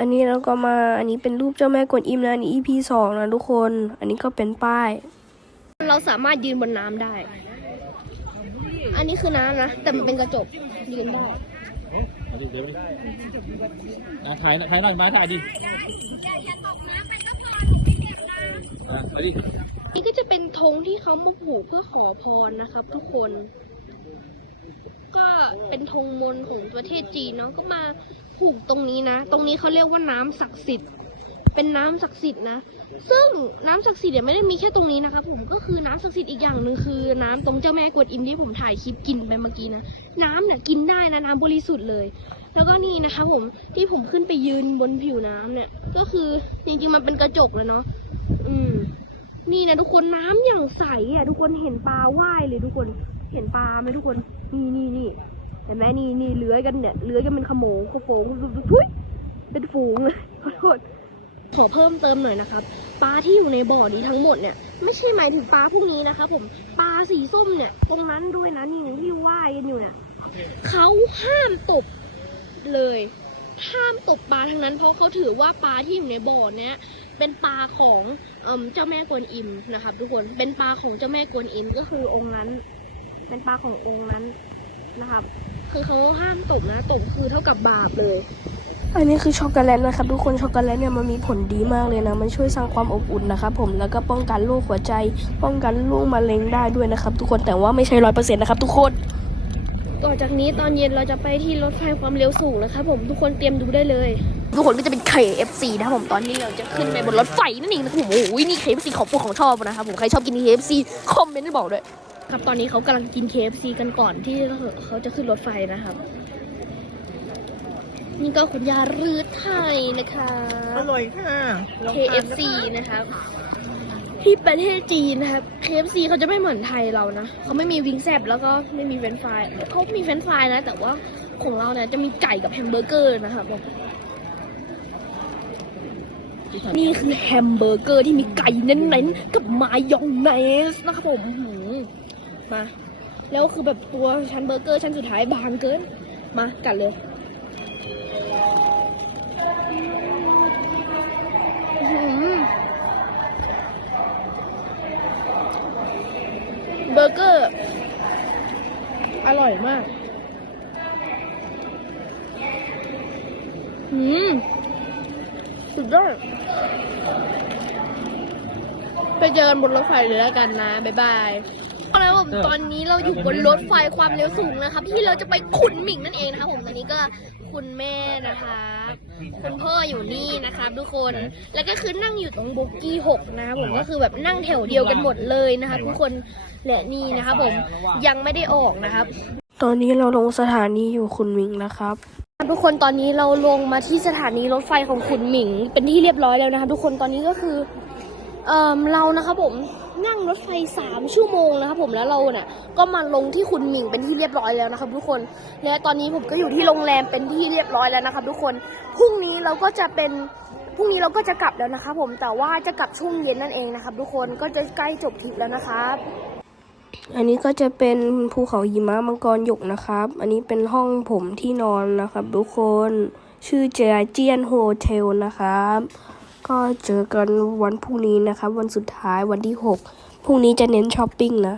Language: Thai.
อันนี้เราก็มาอันนี้เป็นรูปเจ้าแม่กวนอิมนะอันนี้ EP สองนะทุกคน อันนี้ก็เป็นป้าย เราสามารถยืนบนน้ำได้ อันนี้คือน้ำนะ แต่มันเป็นกระจกยืนได้ มาดิเดี๋ยวดิอะถ่ายถ่ายหน่อยมาถ่ายดิอะมาดินี่ก็จะเป็นธงที่เขามาผูกเพื่อขอพรนะครับ ทุกคน ก็เป็นธงมนต์ของประเทศจีนเนาะก็มา ผูกตรงนี้นะ ตรงนี้เขาเรียกว่าน้ำศักดิ์สิทธิ์ เป็นน้ำศักดิ์สิทธิ์นะ ซึ่งน้ำศักดิ์สิทธิ์เนี่ยไม่ได้มีแค่ตรงนี้นะคะผม ก็คือน้ำศักดิ์สิทธิ์อีกอย่างหนึ่งคือ น้ำตรงเจ้าแม่กวนอิมที่ผมถ่ายคลิปกินไปเมื่อกี้นะ น้ำเนี่ยกินได้นะน้ำบริสุทธิ์เลย แล้วก็นี่นะคะผมที่ผมขึ้นไปยืนบนผิวน้ำเนี่ย ก็คือจริงๆมันเป็นกระจกเลยเนาะ อืม นี่นะทุกคนน้ำอย่างใสอะทุกคนเห็นปลาว่ายเลยทุกคน เห็นปลาไหมทุกคน นี่นี่นี่ เห็นไหมนี่นี่เลื้อยกันเนี่ยเลื้อยกันเป็นขโมงขโฟงทุยเป็นฝูงเลยขอโทษขอเพิ่มเติมหน่อยนะครับปลาที่อยู่ในบ่อนี้ทั้งหมดเนี่ยไม่ใช่หมายถึงปลาพวกนี้นะคะผมปลาสีส้มเนี่ยตรงนั้นด้วยนะนี่ที่ว่ายกันอยู่เนี่ยเขาห้ามตบเลยห้ามตกปลาทั้งนั้น เพราะเขาถือว่าปลาที่อยู่ในบ่อเนี้ยเป็นปลาของเอิ่มเจ้าแม่กวนอิมนะครับ ทุกคนเป็นปลาของเจ้าแม่กวนอิมก็คือองค์นั้น เป็นปลาขององค์นั้นนะครับ คือเขาห้ามตกนะตกคือเท่ากับบาปเลย อันนี้คือช็อกโกแลตนะครับทุกคนช็อกโกแลตเนี่ยมันมีผลดีมากเลยนะ มันช่วยสร้างความอบอุ่นนะครับผมแล้วก็ป้องกันโรคหัวใจ ป้องกันโรคมะเร็งได้ด้วยนะครับ ทุกคนแต่ว่าไม่ใช่ร้อยเปอร์เซ็นต์นะครับทุกคนต่อจากนี้ตอนเย็นเราจะไปที่รถไฟความเร็วสูงนะครับผมทุกคนเตรียมดูได้เลย ทุกคนก็จะเป็น KFC นะครับผมตอนนี้เราจะขึ้นไปบนรถไฟนั่นเองนะครับผมโอ้ยนี่ KFC ของโปรดของชอบนะครับผมใครชอบกิน KFC คอมเมนต์ให้บอกด้วย ครับตอนนี้เขากำลังกิน KFC กันก่อนที่เขาจะขึ้นรถไฟนะครับ นี่ก็คุณยารื้อไทยนะคะ อร่อยค่ะลองทานนะคะ KFC นะครับ ที่ประเทศจีนนะครับ KFC เขาจะไม่เหมือนไทยเรานะเขาไม่มีวิงแซบแล้วก็ไม่มีเฟรนช์ฟรายเขามีเฟรนช์ฟรายนะ แต่ว่าของเราเนี่ยจะมีไก่กับแฮมเบอร์เกอร์นะครับผมนี่คือแฮมเบอร์เกอร์ที่มีไก่เน้นๆกับมายองเนสนะครับผมอื้อหือ มา แล้วคือแบบตัวชั้นเบอร์เกอร์ชั้นสุดท้ายบางเกิน มากัดเลยเบอร์เกอร์ อร่อยมาก อืม สุดยอดไปเจอกันบนรถไฟเลยแล้วกันนะ บ๊ายบาย แล้วผมตอนนี้เราอยู่บนรถไฟความเร็วสูงนะครับ ที่เราจะไปขุนหมิงนั่นเองนะครับผมตอนนี้ก็คุณแม่นะคะคุณพ่ออยู่นี่นะคะทุกคนแล้วก็คือนั่งอยู่ตรงโบกี้หกนะครับผมก็คือแบบนั่งแถวเดียวกันหมดเลยนะคะทุกคนและนี่นะครับผมยังไม่ได้ออกนะครับ ตอนนี้เราลงสถานีอยู่คุณหมิงนะครับทุกคนตอนนี้เราลงมาที่สถานีรถไฟของคุณหมิง เป็นที่เรียบร้อยแล้วนะคะ ทุกคนตอนนี้ก็คือเออเรานะครับผม นั่งรถไฟสามชั่วโมงนะครับผมแล้วเราเนี่ยก็มาลงที่คุณหมิงเป็นที่เรียบร้อยแล้วนะครับ ทุกคนและตอนนี้ผมก็อยู่ที่โรงแรมเป็นที่เรียบร้อยแล้วนะครับ ทุกคนพรุ่งนี้เราก็จะเป็นพรุ่งนี้เราก็จะกลับแล้วนะครับผมแต่ว่าจะกลับช่วงเย็นนั่นเองนะครับ ทุกคนก็จะใกล้จบทริปแล้วนะครับอันนี้ก็จะเป็นภูเขาหิมะมังกรหยกนะครับ อันนี้เป็นห้องผมที่นอนนะครับ ทุกคน ชื่อเจียเจียนโฮเทลนะครับ ก็เจอกันวันพรุ่งนี้นะครับ วันสุดท้ายวันที่ 6 พรุ่งนี้จะเน้นช้อปปิ้งนะ